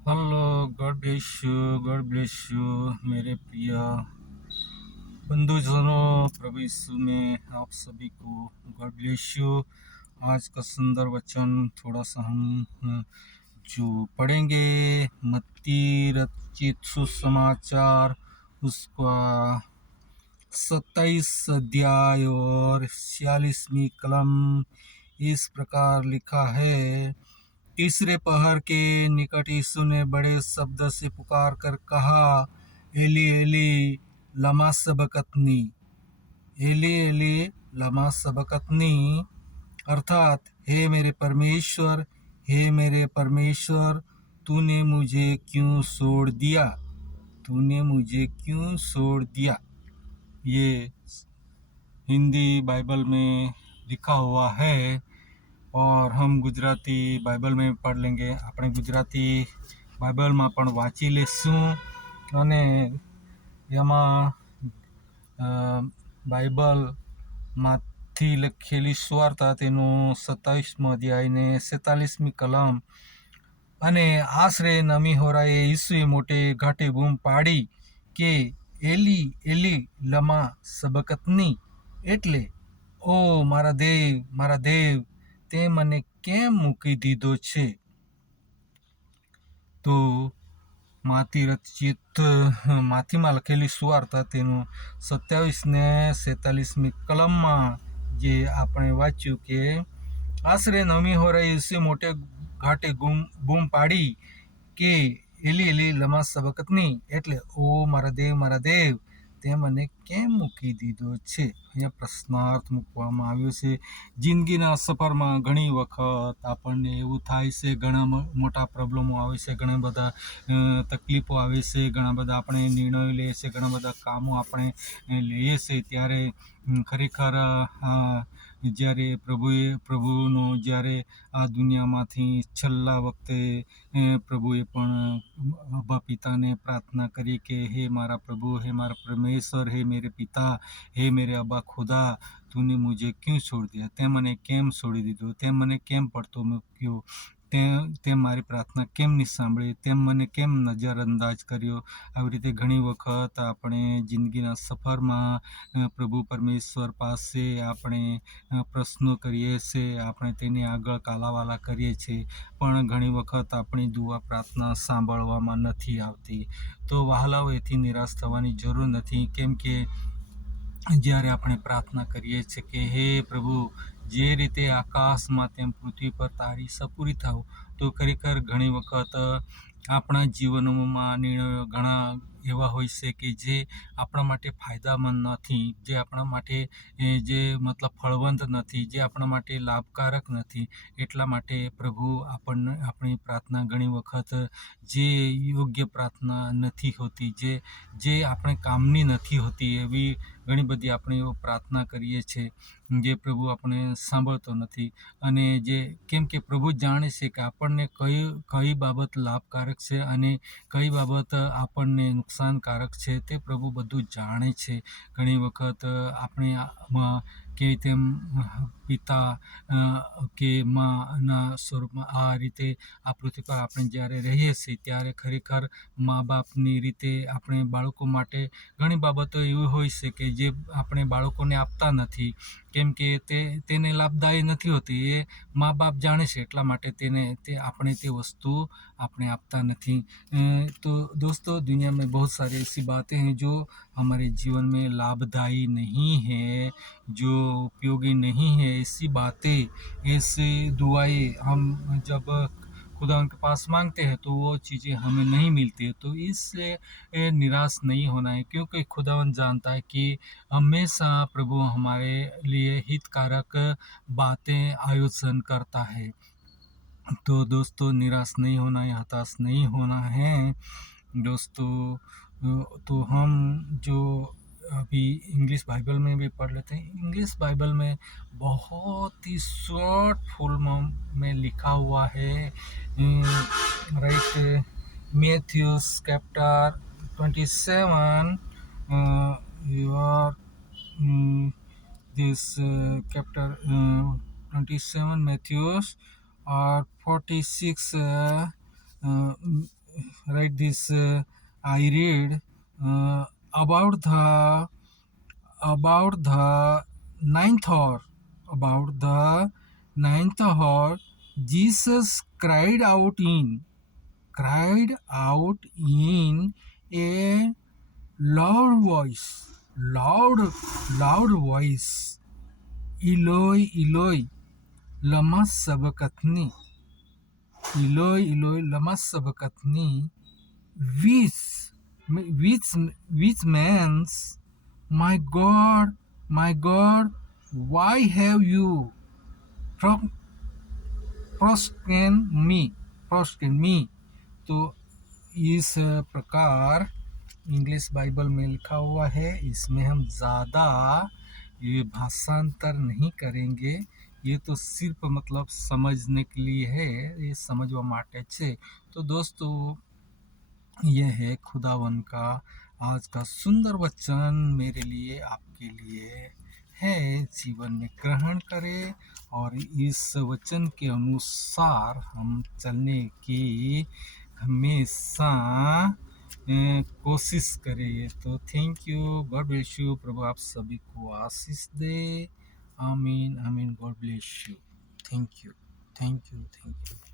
Hello God bless you, God bless you, मेरे प्रिय बंधुजनों प्रभु में आप सभी को गॉड ब्लेस यू। आज का सुंदर वचन थोड़ा सा हम जो पढ़ेंगे मत्ती रचित सुसमाचार, उसका सत्ताईस अध्याय और छियालीसवीं कलम, इस प्रकार लिखा है तीसरे पहर के निकट यीशु ने बड़े शब्द से पुकार कर कहा, एली एली, लमा सबकतनी, एली एली, लमा सबकतनी, अर्थात, हे मेरे परमेश्वर, हे मेरे परमेश्वर, तूने मुझे क्यों छोड़ दिया? तूने मुझे क्यों छोड़ दिया? ये हिंदी बाइबल में लिखा हुआ है ઓર હમ ગુજરાતી बाइबल में पढ़ लेंगे। આપણે ગુજરાતી બાઇબલમાં પણ વાંચી લેશું અને એમાં બાઇબલમાંથી લખેલી સ્વાર્તા તેનો સત્તાવીસમો અધ્યાયને સેતાલીસમી કલમ અને આશરે નમી હોરાએ ઈસુએ મોટે ઘાટે બૂમ પાડી કે એલી એલી લમા સબકતની એટલે ઓ મારા દેવ મારા દેવ તે મને કેમ મૂકી દીધો છે? તો માથી રચિત, માથીમાં લખેલી સુવાર્તા તેનું સત્યાવીસ ને સેતાલીસમી કલમમાં જે આપણે વાંચ્યું કે, આશરે નવમી હોરાએ છે, મોટે ઘાટે ગુમ, બૂમ પાડી કે એલી એલી લમા સબકતની. એટલે, ઓ મારા દેવ મારા દેવ તે મને કેમ મૂકી દીધો છે? અહીંયા પ્રશ્નાર્થ મૂકવામાં આવ્યો છે. જિંદગીના સફરમાં ઘણી વખત આપણને એવું થાય છે, ઘણા મોટા પ્રોબ્લેમો આવે છે, ઘણા બધા તકલીફો આવે છે, ઘણા બધા આપણે નિર્ણયો લઈએ છીએ ઘણા બધા કામો આપણે લઈએ છીએ ત્યારે ખરેખર જ્યારે પ્રભુએ પ્રભુનો જ્યારે આ દુનિયામાંથી છેલ્લા વખતે પ્રભુએ પણ અબા પિતાને પ્રાર્થના કરી કે, હે મારા પ્રભુ, હે મારા પરમેશ્વર, હે મેરે પિતા, હે મેરે અબા ખુદા, તૂને મુજે ક્યું છોડ દીધા તે મને કેમ છોડી દીધો? તે મને કેમ પડતો મૂક્યો? તે તે મારી પ્રાર્થના કેમ નહીં સાંભળી? તેમ મને કેમ નજરઅંદાજ કર્યો? આવી રીતે ઘણી વખત આપણે જિંદગીના સફરમાં પ્રભુ પરમેશ્વર પાસે આપણે પ્રશ્નો કરીએ છીએ આપણે તેની આગળ કાલાવાલા કરીએ છીએ પણ ઘણી વખત આપણી દુઆ પ્રાર્થના સાંભળવામાં નથી આવતી. તો વહાલાઓ એથી નિરાશ થવાની જરૂર નથી, કેમ કે જ્યારે આપણે પ્રાર્થના કરીએ છીએ કે, હે પ્રભુ જે રીતે આકાશમાં તેમ પૃથ્વી પર તારી સપૂરી થાવ, તો ખરેખર ઘણી વખત આપણા જીવનમાં નિર્ણયો ઘણા એવા હોય છે કે જે આપણા માટે ફાયદામંદ નથી, જે આપણા માટે જે મતલબ ફળવંત નથી, જે આપણા માટે લાભકારક નથી, એટલા માટે પ્રભુ આપણને, આપણી પ્રાર્થના ઘણી વખત જે યોગ્ય પ્રાર્થના નથી હોતી, જે જે આપણે કામની નથી હોતી, એવી ઘણી બધી આપણે પ્રાર્થના કરીએ છીએ જે પ્રભુ આપણે સાંભળતો નથી. અને જે, કેમ કે પ્રભુ જાણે છે કે આપણને કઈ કઈ બાબત લાભકારક છે અને કઈ બાબત આપણને નુકસાનકારક છે તે પ્રભુ બધું જાણે છે. ઘણી વખત આપણે કે તેમ પિતા કે માના સ્વરૂપમાં આ રીતે આ પૃથ્વી પર આપણે જ્યારે રહીએ છીએ ત્યારે ખરેખર મા બાપની રીતે આપણે બાળકો માટે ઘણી બાબતો એવી હોય છે કે જે આપણે બાળકોને આપતા નથી. કેમ કે તે તેને લાભદાયી નથી હોતી એ મા બાપ જાણે છે એટલા માટે તેને તે આપણે તે વસ્તુ આપણે આપતા નથી अ, तो दोस्तों दुनिया में बहुत सारी ऐसी बातें हैं जो हमारे जीवन में लाभदायी नहीं है जो उपयोगी नहीं है ऐसी बातें ऐसी दुआएं हम जब खुदा उनके पास मांगते हैं तो वो चीज़ें हमें नहीं मिलती है। तो इससे निराश नहीं होना है, क्योंकि खुदावन जानता है कि हमेशा प्रभु हमारे लिए हितकारक बातें आयोजन करता है। तो दोस्तों, निराश नहीं होना है हताश नहीं होना है। दोस्तों तो हम जो अभी इंग्लिश बाइबल में भी पढ़ लेते हैं, इंग्लिश बाइबल में बहुत ही शॉर्ट फॉर्म में लिखा हुआ है Mm, right uh, Matthews chapter 27 uh, your um, this uh, chapter uh, 27 Matthews or 46 uh, uh, right this uh, I read uh, about the about the ninth hour about the ninth hour Jesus cried out in cried out in a loud voice loud loud voice eloi eloi lama sabakatni eloi eloi lama sabakatni which which which means my god my god why have you प्रोस्क्रेन मी प्रोस्क्रेन मी तो इस प्रकार English Bible में लिखा हुआ है, इसमें हम ज़्यादा ये भाषांतर नहीं करेंगे। ये तो सिर्फ़ मतलब समझने के लिए है, ये समझवा माटे है तो दोस्तों, ये है खुदावन का आज का सुंदर वचन मेरे लिए, आपके लिए। है, जीवन में ग्रहण करें और इस वचन के अनुसार हम चलने की हमेशा कोशिश करें। तो thank you God bless you प्रभु आप सभी को आशीष दे। Amen amen God bless you thank you thank you thank you